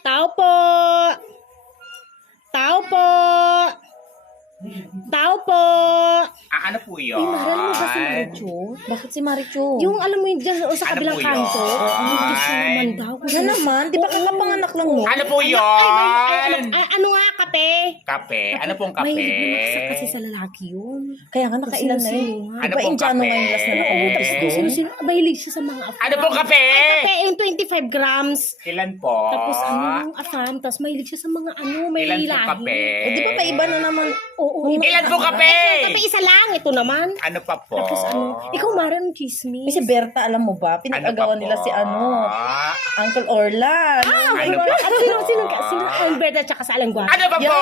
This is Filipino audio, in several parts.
Tao po! Tao po! Tao po! Ano po yun? Ay, mahal mo ba si Maricho? Bakit si Maricho? Yung alam mo yun dyan o sa Ano kabilang po kanto. yun? Ang gusto naman daw. Yan naman, di ba kakapanganak lang mo? Ano po Ay, yun? ano nga, kape? Kape? Ano pong kape? Mahilig na makasap kasi sa lalaki yun. Kaya nga nakailan na yun. Sino-sino nga. Di Ano ba pong Indiano kape? ngayon last na Oo, nakautos tapos doon? sino-sino. Mahilig siya sa mga afam. Ano pong kape? Kape, yung 25 grams. Ilan po? Tapos yung afam. Tapos mahilig siya sa mga may Ilan pong lahi. kape? Eh di ba pa iba na naman? Oo. Ilan pong kape? Kape isa lang. Ito naman. Ano pa po? Tapos ikaw Mara ng chismis. Eh, si Berta, alam mo ba? Pinag-agawan nila si Uncle Orlan. Ano pa po? Sino ang Berta tsaka sa Alangguan? Ano pa po?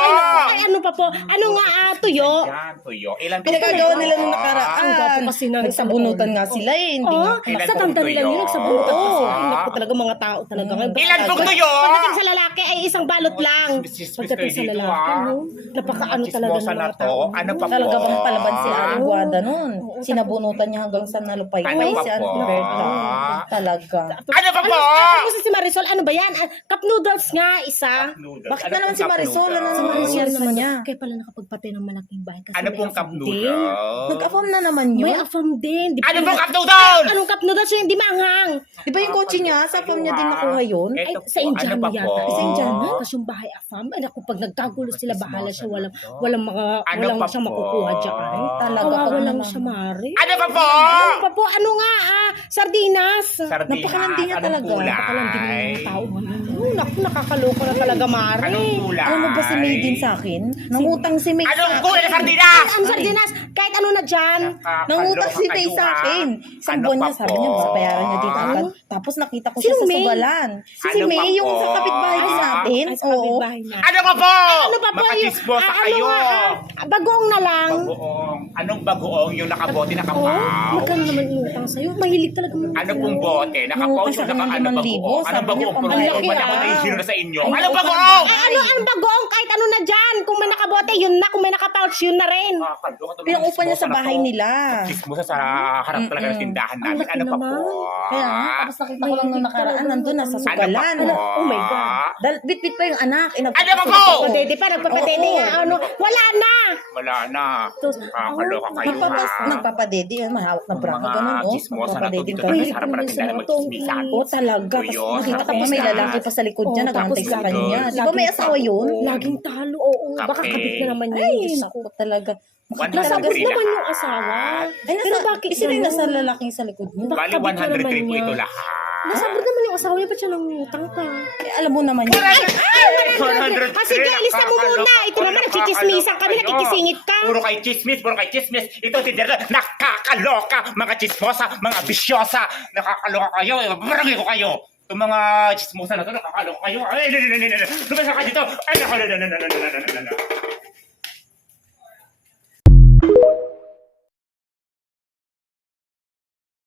Ay, ano pa po? Ano nga, tuyo? Yan, tuyo. Ilan po? Pinag-agawan nila nung Ang gwapo nakaraan. kasi ng Nagsabunutan nga sila eh. Hindi nga. Ilan sa pong tanda nila tuyo? yun, nagsabunutan Oo. kasi. Ay, naku talaga mga tao talaga. Ngayon, Ilan pong tuyo? Pagdating sa lalaki ay isang balot lang. Chismis Pagdating sa kayo dito, lalaki, ah. no? Napaka-ano talaga ng Chismosa na mga to. tao. Ano pa po? Talaga bang palaban si Aling Guada nun? Oo, Sinabunutan niya hanggang sa nalupay Ano pa si po? Auntie Berta. Talaga. Ano pa po? Ano si Marisol? Ano ba yan? Cup noodles nga, isa. Noodles. Bakit Ano na naman pong si cup Marisol? Ano noodles? naman nangyari naman niya? Kaya pala nakapagpatay ng malaking bahay. Kasi Ano may pong cup afam din. noodles? Nag-afam na naman May yun. afam din. Di Ano ba- pong cup noodles? Anong cup noodles yun? Hindi maanghang. Di ba yung kotse niya? Sa afam niya din nakuha yun? Ay, Ito sa po, Indiano ano pa yata. po? Sa Indiano. Tapos yung bahay afam. Ay naku, pag nagkagulo sila, bahala siya. Walang Ano walang pa siyang po? makukuha dyan. Talaga Kawawa pa lang naman. siya, Mari. Ano pa po? Ano pa po? Ano nga, sardinas. Sardinas. Napakalandi niya Anong talaga. kulay? Napakalandi ng mga tao ngayon. Naku, nakakaloka na talaga, Mari. Anong kulay? Alam mo ba si May din sa akin? Nangutang si May Anong sa kulay na sardinas? Ang sardinas, kahit ano na dyan. Nangutang si May Kayo, sa ha? akin. Isang Ano buwan pa niya, sabi po? niya, babayaran niya dito agad. Tapos nakita ko siya Sino sa May? sugalan. Si Ano pa May, yung po? sa kapitbahay din natin. Ay, sa Oo. kapitbahay na. Ano pa po? Ano pa po? Makachismosa Ano kayo. nga, bagoong na lang. Bagoong. Anong bagoong? Yung nakabote, Oh, nakapaw. magkano naman inutang sa'yo? Mahilig talaga mo. Ano pong bote? Nakapaw Nangutang yung sa akin ng ano 5,000. bagoong? Anong Sabi niya, bagoong? pambayad. Ba't ako Laki, na-zero na sa inyo? Ay, Anong naku, bagoong? Ano bagoong? Kahit ano na dyan. Kung may nakabote, yun na. Kung may nakapouch, yun na rin. Pinaupa niya sa bahay nila. Chismosa sa harap talaga ng tindahan namin. laki Ano pa po? naman. Kaya nga, tapos nakita ko lang nung nakaraan, nandun, nasa Ano pa sugalan. po? Oh my God. Bit-bit pa yung anak. Ano pa po? Nagpapadede pa, nagpapadede Oo. nga. Ano, wala na. Wala na. Kakaloka kayo ha. Nagpapadede, mahawak na braka, Mga ganun, oh. chismosa na to Nagpapadede dito ka. tayo sa harap ng tindahan magchismisan. Oo, talaga. Ito Tapos yun. nakita ko nga may lalaki pa sa likod niya, Oo, nag-aantay tapos sa kanya. lagi- Di ba may asawa yun? Laging talo, oo. Baka Kape. kabit na naman yun. Ay, Diyos naku ko. talaga. Nasabot Free naman lahat. yung asawa. Ay, Pero bakit isipin ganun? nasa lalaking sa likod niya. Bali, kabit na 103 naman po niya. ito lahat. Nasabot naman yung asawa niya. Ba't siya nangutang pa? Eh, alam mo naman yun. Sige, alista mo muna. Ito naman, nagchichismisan kami, nakikisingit ka. Puro kay chismis, puro kay chismis. Ito, tindera, nakakaloka. Mga chismosa, mga bisyosa. Nakakaloka kayo. Barangay ko kayo. Itong mga chismosa na ito, nakakaloka kayo. Ay, lumasa ka dito. Ay, nakakaloka.